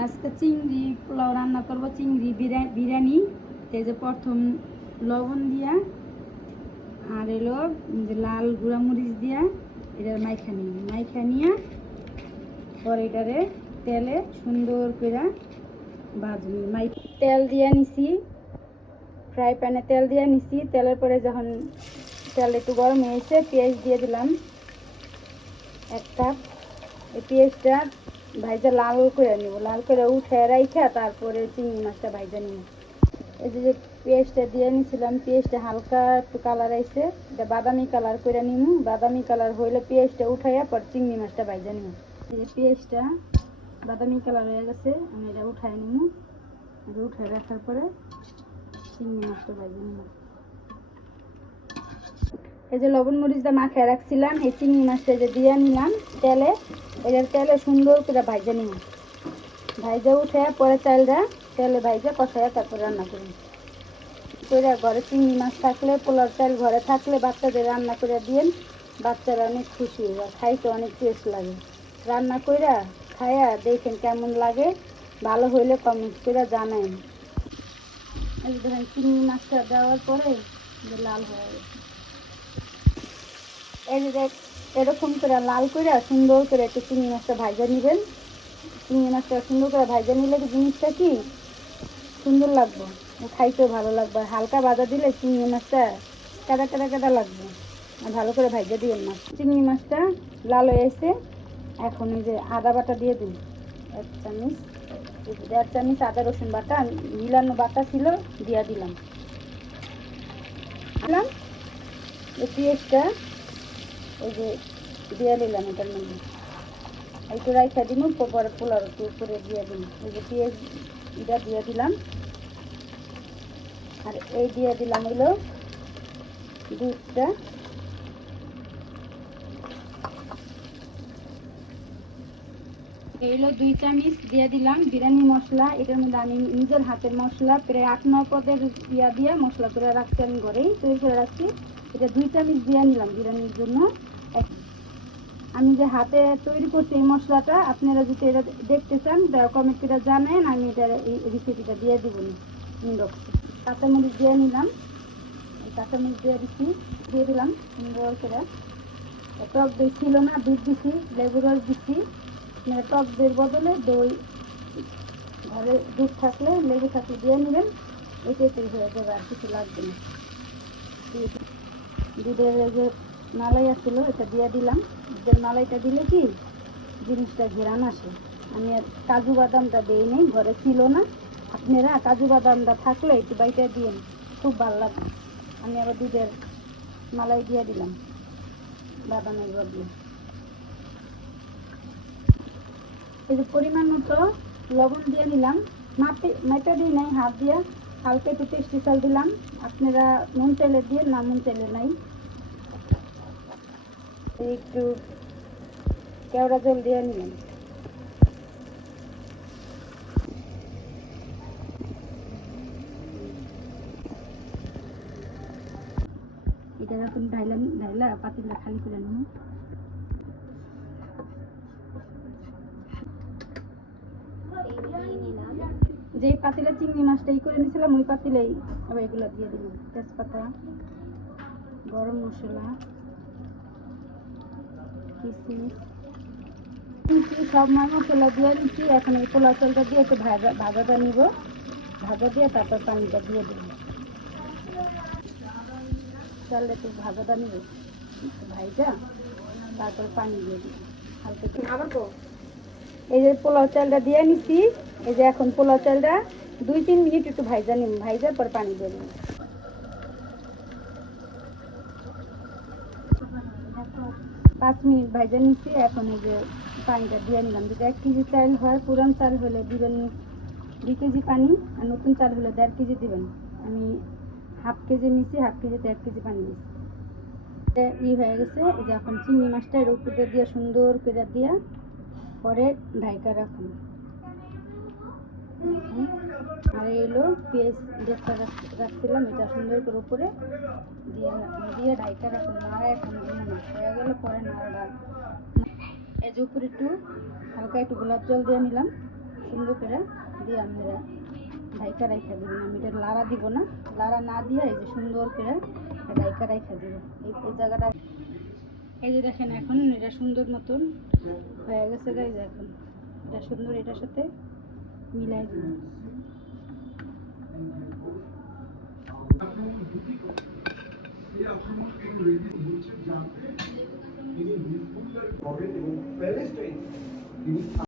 আজকে চিংড়ি পোলাও রান্না করব, চিংড়ি বিরিয়া- বিরিয়ানি। এই যে প্রথম লবণ দিয়া, আর এলো যে লাল গুঁড়া মরিচ দিয়া, এটার মাইখা নিয়ে মাইখা নিয়ে পরে এটারে তেলে সুন্দর করে ভাজনি মাই তেল দিয়া নিছি, ফ্রাই প্যানে তেল দিয়া নিছি। তেলের পরে যখন তেল একটু গরম হয়েছে, পেঁয়াজ দিয়ে দিলাম। এক কাপ। এই পেঁয়াজটা ভাইজা লাল করে নিব। লাল করে উঠে রাইখা তারপরে চিংড়ি মাছটা ভাইজা নিব। এই যে পেঁয়াজটা দিয়ে নিছিলাম পেঁয়াজটা হালকা একটু কালার আইছে, এটা বাদামি কালার করে নিমু। বাদামি কালার হইলে পেঁয়াজটা উঠাইয়া পর চিংড়ি মাছটা ভাইজা নিব। এই যে পেঁয়াজটা বাদামি কালার হয়ে গেছে, আমি এটা উঠাই নিমু। এটা উঠাই রাখার পরে চিংড়ি মাছটা ভাইজা নিব। এই যে লবণ মরিচটা মাখায় রাখছিলাম, এই চিংড়ি মাছটা যে দিয়ে নিলাম তেলে। এটার তেলে সুন্দর করে ভাইজা নিব ভাইজা উঠে পরে চালটা তেলে ভাইজা কষায় তারপর রান্না করি করে ঘরে চিংড়ি মাছ থাকলে পোলার চাল ঘরে থাকলে বাচ্চাদের রান্না করে দিয়েন, বাচ্চারা অনেক খুশি হয় খাইতে অনেক টেস্ট লাগে। রান্না কইরা খায়া দেখেন কেমন লাগে, ভালো হইলে কমেন্ট করে জানাই এই যে চিংড়ি মাছটা দেওয়ার পরে লাল হয়ে গেছে। এই এরকম করে লাল করে সুন্দর করে একটু চিংড়ি মাছটা ভাজা নেবেন। চিংড়ি মাছটা সুন্দর করে ভাজা নিলে কি জিনিসটা কি? সুন্দর লাগবে। খাইতেও ভালো লাগবে। হালকা ভাজা দিলে চিংড়ি মাছটা কাদা কাদা কাদা লাগবে। ভালো করে ভাজা দিবেন মাছ চিংড়ি মাছটা লাল হয়ে এসে এখন যে আদা বাটা দিয়ে দিন এক চামচ। দেড় চামচ আদা রসুন বাটা, মিলানো বাটা ছিল, দিয়া দিলাম। দিলাম। এই পেঁয়াজটা এই যে দিয়ে দিলাম এটার মধ্যে। একটু রাইখা দিব পরে পোলার একটু উপরে দিয়ে দিন এই যে পেঁয়াজ এটা দিয়ে দিলাম। আর এই দিয়ে দিলাম হলো দুধটা। দুই চামচ দিয়ে দিলাম বিরিয়ানি মশলা। এটার মধ্যে আমি নিজের হাতের মশলা, প্রায় আট ন পদের ইয়া দিয়ে মশলা করে রাখছি আমি ঘরেই। তৈরি করে রাখছি। এটা দুই চামচ দিয়ে নিলাম বিরিয়ানির জন্য। আমি যে হাতে তৈরি করছি এই মশলাটা, আপনারা যদি এটা দেখতে চান কমেন্ট করে জানেন, আমি এটা এই রেসিপিটা দিয়ে দিব ইনবক্সে কাঁচামরিচ দিয়ে নিলাম। কাঁচামরিচ দিয়ে দিচ্ছি দিয়ে দিলাম সুন্দর করে টক দই ছিল না, দুধ দিছি লেবু রস দিচ্ছি টক দইয়ের বদলে দই, ঘরে দুধ থাকলে লেবু থাকলে দিয়ে নেবেন। এটাই তৈরি হয়ে যাবে আর কিছু লাগবে না। দুধের যে মালাই আসছিল এটা দিয়ে দিলাম। দুধের মালাইটা দিলে কি? জিনিসটা ঘেরান আসে। আমি আর কাজু বাদামটা দিই নেই, ঘরে ছিল না। আপনারা কাজু বাদামটা থাকলে একটু বাইটা দিন খুব ভালো লাগবে। আমি আবার দুধের মালাই দিয়ে দিলাম, বাদামের বদলে। এই যে পরিমাণ মতো লবণ দিয়ে নিলাম। মাপে মেপে দিই নাই, হাত দিয়ে। হালকা একটু টেস্টি চাল দিলাম। আপনারা নুন তেলে দিয়ে না নুন তেলে নাই। একটু কেওড়া জল দিয়ে নিলাম। এটা এখন ঢাইলা ঢাইলা খালি করে নেব যে পাতিলে চিংড়ি মাছটা করে নিয়েছিলাম ওই পাতিলেই আবার এগুলো দিয়ে দিলাম। তেজপাতা, গরম মশলা। কিশমিশ সব মাছ মশলা দিয়ে নিচ্ছি এখন এই পোলাও চালটা দিয়ে একটু ভাজা ভাজাটা নিব। ভাজা দিয়ে তারপর পানিটা দিয়ে দেবো। চালটা একটু ভাজাটা নিব। ভাইটা তারপর পানি দিয়ে দিব। হালকা একটু। তো এই যে পোলাও চালটা দিয়ে নিচ্ছি এই যে এখন পোলাও চালটা দুই তিন মিনিট একটু ভাইজা নিন ভাইজার পর পানি দিয়ে দিন পাঁচ মিনিট ভাইজা নিচ্ছি এখন এই যে পানিটা দিয়ে নিলাম। যদি এক কেজি চাল হয়, পুরান চাল হলে দিবেন দুই কেজি পানি আর নতুন চাল হলে দেড় কেজি দিবেন। আমি হাফ কেজি নিচ্ছি হাফ কেজিতে এক কেজি পানি দিচ্ছি ই হয়ে গেছে, এই যে এখন চিংড়ি মাছটা এর উপরে দিয়ে সুন্দর করে দিয়া পরে ঢাইকা রাখুন। আর এই হলো পেঁয়াজ যেটা রাখছিলাম, এটা সুন্দর করে উপরে দিয়ে দিয়ে ঢাইকা রাখুন। নাড়া এখন হয়ে গেলে, পরে নাড়াটা এই যে উপরে একটু হালকা একটু গোলাপ জল দিয়ে নিলাম, সুন্দর করে দিয়ে আপনারা ঢাইকা রাইখা দেবেন আমি এটা লাড়া দিব না, লাড়া না দিয়ে এই যে সুন্দর করে ঢাইকা রাইখা দিব। এই এই জায়গাটা এই যে দেখেন এখন এটা সুন্দর মতন হয়ে গেছে, গাইজ, এখন। এটা সুন্দর এটার সাথে মিলাই দিব তিনি এবং প্যালেস্টাইন তিনি